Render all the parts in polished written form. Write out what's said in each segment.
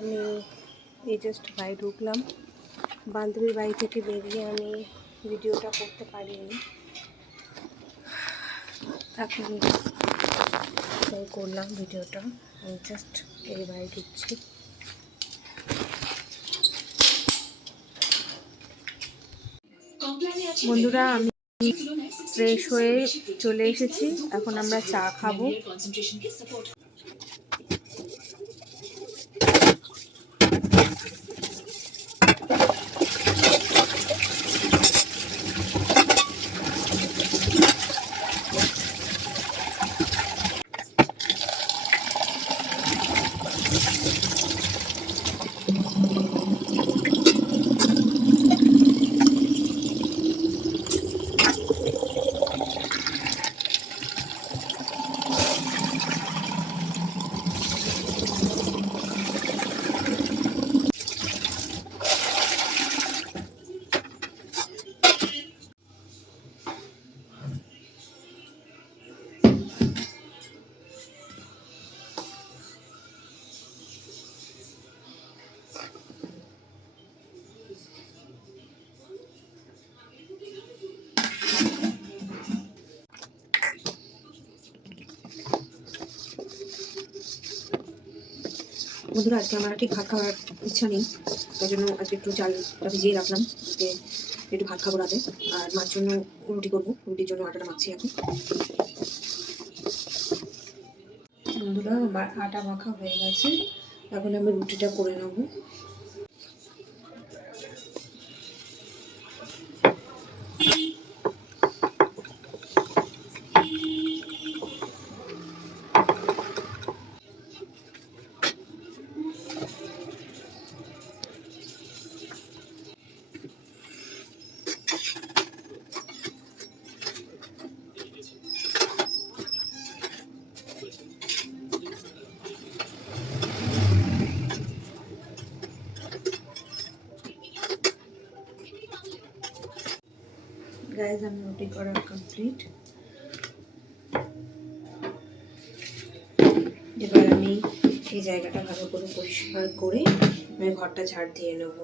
আমি এই জাস্ট বাড়ি ঢুকলাম। বান্ধবীর বাড়ি থেকে বেরিয়ে আমি ভিডিওটা করতে পারিনি, এখন তাই করলাম ভিডিওটা। আমি জাস্ট এই বাড়ি ঢুকছি। বন্ধুরা, আমি ফ্রেশ হয়ে চলে এসেছি, এখন আমরা চা খাবো। বন্ধুরা, আজকে আমার ঠিক ভাত খাওয়ার ইচ্ছা নেই, তাই জন্য আজকে একটু চালটা ভিজিয়ে রাখলাম। আজকে একটু ভাত খাবো রাতে, আর মার জন্য রুটি করবো। রুটির জন্য আটাটা মাখছি এখন। বন্ধুরা, আমার আটা মাখা হয়ে গেছে, এখন আমি রুটিটা করে নেবো। গাইজ, আমি রুটি করা কমপ্লিট। এবার আমি এই জায়গাটা ভালো করে পরিষ্কার করে আমি ঘরটা ঝাড় দিয়ে নেব।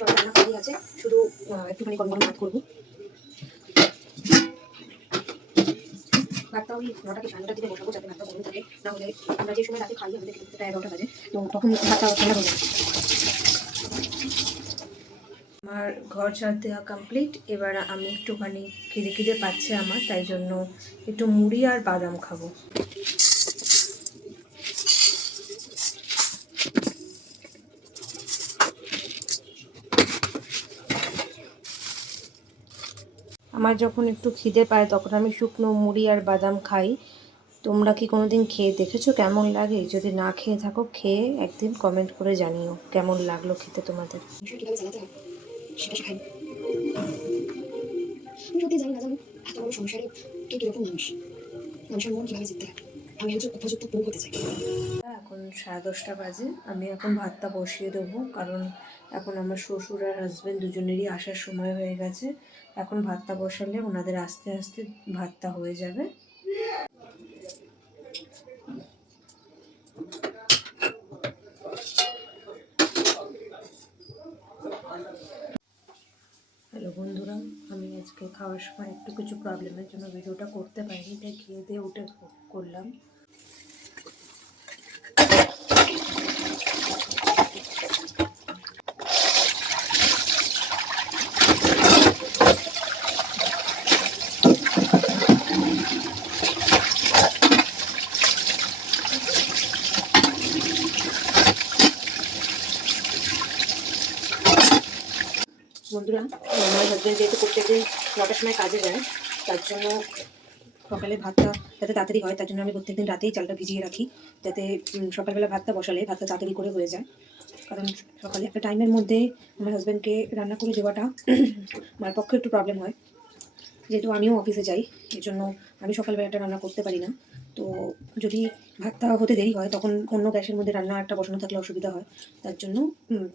সব রান্না করি আছে, শুধু একটুখানি গরম গরম ভাত করবো। ভাতটা ওই 9টা কি 9:30 দিকে বসাবো, যাতে ভাতটা গরম থাকে। না হলে আমরা যে সময় রাতে খাই, আমাদের খেতে প্রায় 11টা বাজে, তো তখন ভাতটা ঠান্ডা হয়ে যায়। আমার ঘর ঝাড় দেওয়া কমপ্লিট। এবার আমি একটুখানি খিদে খিদে পাচ্ছে আমার, তাই জন্য একটু মুড়ি আর বাদাম খাবো। আমার যখন একটু খিদে পায় তখন আমি শুকনো মুড়ি আর বাদাম খাই। তোমরা কি কোনোদিন খেয়ে দেখেছো কেমন লাগে? যদি না খেয়ে থাকো, খেয়ে একদিন কমেন্ট করে জানিও কেমন লাগলো খেতে তোমাদের। কিভাবে জানাতে হয় সেটা শেখাই। আমি সত্যি জানি না, জানো এত বড় সংসারে কে কিরকম মানুষ, মানুষের মন কিভাবে জিততে হয়। আমি একজন উপযুক্ত বউ হতে চাই। এখন 10:30 বাজে, আমি এখন ভাতটা বসিয়ে দেবো, কারণ এখন আমার শ্বশুর আর হাজব্যান্ড দুজনেরই আসার সময় হয়ে গেছে। এখন ভাতটা বসালে ওনাদের আস্তে আস্তে ভাতটা হয়ে যাবে। হ্যালো বন্ধুরা, আমি আজকে খাওয়ার সময় একটু কিছু প্রবলেমের জন্য ভিডিওটা করতে পারিনি, তাই খেয়ে দিয়ে উঠে করলাম। বন্ধুরা, আমার হাজব্যান্ড যেহেতু প্রত্যেকদিন 9টার সময় কাজে যায়, তার জন্য সকালে ভাতটা যাতে তাড়াতাড়ি হয়, তার জন্য আমি প্রত্যেকদিন রাতেই চালটা ভিজিয়ে রাখি, যাতে সকালবেলা ভাতটা বসালে ভাতটা তাড়াতাড়ি করে হয়ে যায়। কারণ সকালে একটা টাইমের মধ্যে আমার হাজব্যান্ডকে রান্না করে দেওয়াটা আমার পক্ষে একটু প্রবলেম হয়। যেহেতু আমিও অফিসে যাই, এই জন্য আমি সকালবেলাটা রান্না করতে পারি না। তো যদি ভাতটা হতে দেরি হয় তখন অন্য গ্যাসের মধ্যে রান্না একটা বসানো থাকলে অসুবিধা হয়। তার জন্য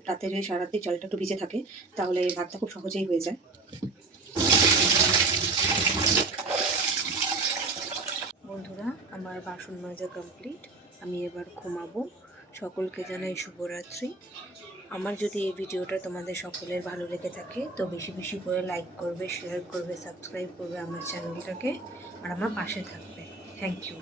রাতে যদি সারা রাত্রি চালটা একটু ভিজে থাকে তাহলে ভাতটা খুব সহজেই হয়ে যায়। বন্ধুরা, আমার বাসন মাজা কমপ্লিট, আমি এবার ঘুমাবো। সকলকে জানাই শুভরাত্রি। আমার যদি এই ভিডিওটা তোমাদের সকলের ভালো লেগে থাকে তো বেশি বেশি করে লাইক করবে, শেয়ার করবে, সাবস্ক্রাইব করবে আমার চ্যানেলটাকে, আর আমার পাশে থাকবে। Thank you.